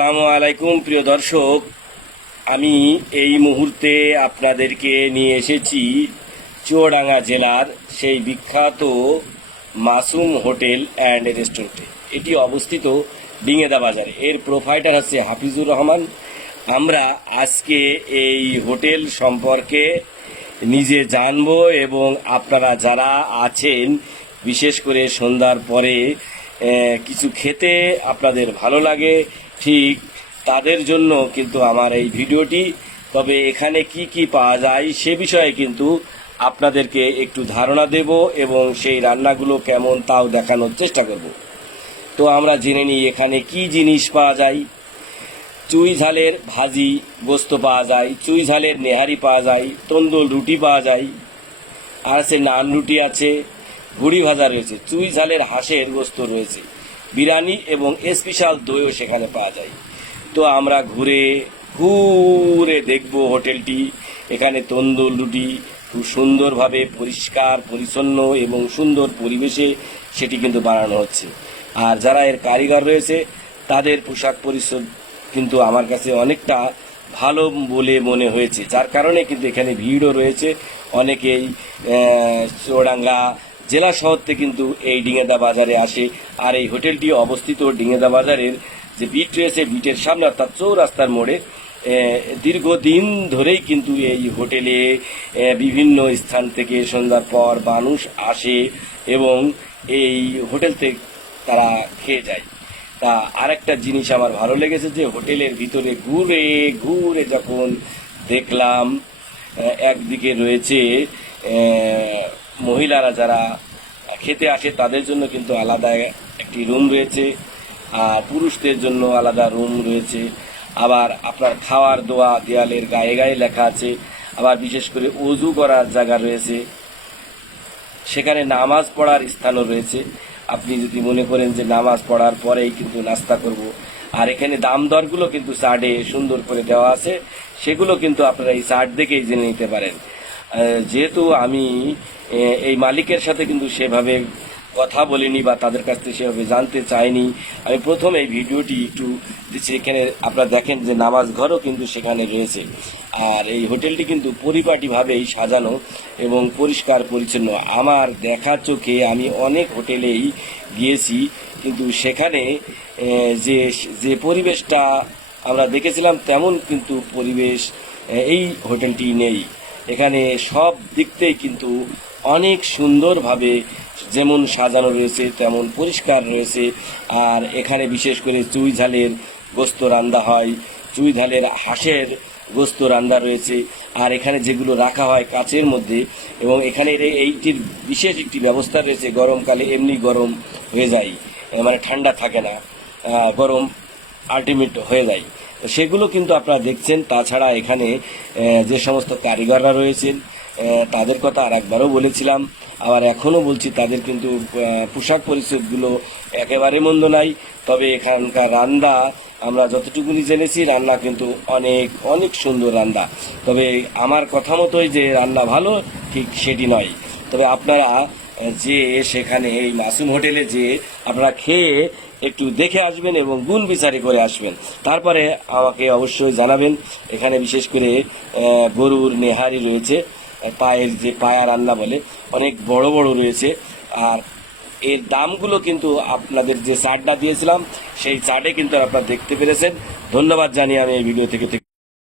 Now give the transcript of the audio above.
আসসালামু আলাইকুম, প্রিয় দর্শক। আমি এই মুহূর্তে আপনাদেরকে নিয়ে এসেছি চুয়াডাঙ্গা জেলার সেই বিখ্যাত মাসুম হোটেল অ্যান্ড রেস্টুরেন্টে। এটি অবস্থিত ডিঙেদা বাজারে। এর প্রোভাইডার হচ্ছে হাফিজুর রহমান। আমরা আজকে এই হোটেল সম্পর্কে নিজে জানব এবং আপনারা যারা আছেন, বিশেষ করে সন্ধ্যার পরে কিছু খেতে আপনাদের ভালো লাগে, ঠিক তাদের জন্য কিন্তু আমার এই ভিডিওটি। তবে এখানে কি কি পাওয়া যায় সে বিষয়ে কিন্তু আপনাদেরকে একটু ধারণা দেব এবং সেই রান্নাগুলো কেমন তাও দেখানোর চেষ্টা করব। তো আমরা জেনে নিই এখানে কি জিনিস পাওয়া যায়। চুই ঝালের ভাজি গোস্ত পাওয়া যায়, চুই ঝালের নেহারি পাওয়া যায় তন্দুল রুটি পাওয়া যায়, আর আছে নান রুটি আছে গুড়ি ভাজা রয়েছে চুই ঝালের হাঁসের গোস্ত রয়েছে বিরিয়ানি এবং স্পেশাল দইও সেখানে পাওয়া যায়। তো আমরা ঘুরে ঘুরে দেখব হোটেলটি এখানে তন্দুর রুটি খুব সুন্দরভাবে পরিষ্কার পরিচ্ছন্ন এবং সুন্দর পরিবেশে সেটি কিন্তু বানানো হচ্ছে। আর যারা এর কারিগর রয়েছে তাদের পোশাক পরিচ্ছদ কিন্তু আমার কাছে অনেকটা ভালো বলে মনে হয়েছে। যার কারণে কিন্তু এখানে ভিড়ও রয়েছে। অনেকেই আহ, চুয়াডাঙ্গা জেলা শহর থেকে কিন্তু এই ডিঙেদা বাজারে আসে। আর এই হোটেলটি অবস্থিত ডিঙেদা বাজারের যে বিট রয়েছে, বিটের সামনে অর্থাৎ চৌরাস্তার মোড়ে। দীর্ঘদিন ধরেই কিন্তু এই হোটেলে বিভিন্ন স্থান থেকে সন্ধ্যার পর মানুষ আসে এবং এই হোটেল থেকে তারা খেয়ে যায়। তা আরেকটা জিনিস আমার ভালো লেগেছে যে হোটেলের ভিতরে ঘুরে ঘুরে যখন দেখলাম একদিকে রয়েছে মহিলারা যারা খেতে আসে, তাদের জন্য কিন্তু আলাদা একটি রুম রয়েছে। আর পুরুষদের জন্য আলাদা রুম রয়েছে। আবার আপনার খাওয়ার দোয়া, দেয়ালের গায়ে গায়ে লেখা আছে। আবার বিশেষ করে অজু করার জায়গা রয়েছে। সেখানে নামাজ পড়ার স্থানও রয়েছে। আপনি যদি মনে করেন যে নামাজ পড়ার পরেই কিন্তু নাস্তা করব। আর এখানে দাম দরগুলো কিন্তু চার্টে সুন্দর করে দেওয়া আছে। সেগুলো কিন্তু আপনারা এই চার্ট দেখেই জেনে নিতে পারেন। যেহেতু আমি এই মালিকের সাথে কিন্তু সেভাবে কথা বলিনি বা তাদের কাছ থেকে সেভাবে জানতে চাইনি, আমি প্রথম এই ভিডিওটি একটু সেখানে আপনারা দেখেন যে নামাজ ঘরও কিন্তু সেখানে রয়েছে। আর এই হোটেলটি কিন্তু পরিপাটিভাবেই সাজানো এবং পরিষ্কার পরিচ্ছন্ন। আমার দেখা চোখে আমি অনেক হোটেলেই গিয়েছি, কিন্তু সেখানে যে যে পরিবেশটা আমরা দেখেছিলাম, তেমন কিন্তু পরিবেশ এই হোটেলটি নেই। এখানে সব দিকতেই কিন্তু অনেক সুন্দরভাবে যেমন সাজানো রয়েছে, তেমন পরিষ্কার রয়েছে। আর এখানে বিশেষ করে চুই ঝালের গোস্ত রান্দা হয়, চুই ঝালের হাঁসের গোস্ত রান্দা রয়েছে। আর এখানে যেগুলো রাখা হয় কাচের মধ্যে এবং এখানে এইটির বিশেষ একটি ব্যবস্থা রয়েছে, গরমকালে এমনি গরম হয়ে যায়। মানে ঠান্ডা থাকে না গরম আলটিমেট হয়ে যায়। সেগুলো কিন্তু আপনারা দেখছেন। তাছাড়া এখানে যে সমস্ত কারিগররা রয়েছেন তাদের কথা আর একবারও বলেছিলাম। আবার এখনও বলছি, তাদের কিন্তু পোশাক পরিচ্ছদগুলো একেবারে মন্দ নাই। তবে এখানকার রান্না আমরা যতটুকুনি জেনেছি, রান্না কিন্তু অনেক অনেক সুন্দর রান্না তবে আমার কথা মতোই যে রান্না ভালো, ঠিক সেটি নয়। তবে আপনারা যে সেখানে এই মাসুম হোটেলে যে আপনারা খেয়ে একটু দেখে আসবেন এবং গুণ বিচারে করে আসবেন। তারপরে আমাকে অবশ্যই জানাবেন। এখানে বিশেষ করে গরুর নেহারি রয়েছে। পায়ের যে পায়া রান্না বলে, অনেক বড় বড় রয়েছে। আর এর দামগুলো কিন্তু আপনাদের যে চার্টটা দিয়েছিলাম, সেই চার্টে কিন্তু আপনারা দেখতে পেরেছেন। ধন্যবাদ জানিয়ে আমি এই ভিডিও থেকে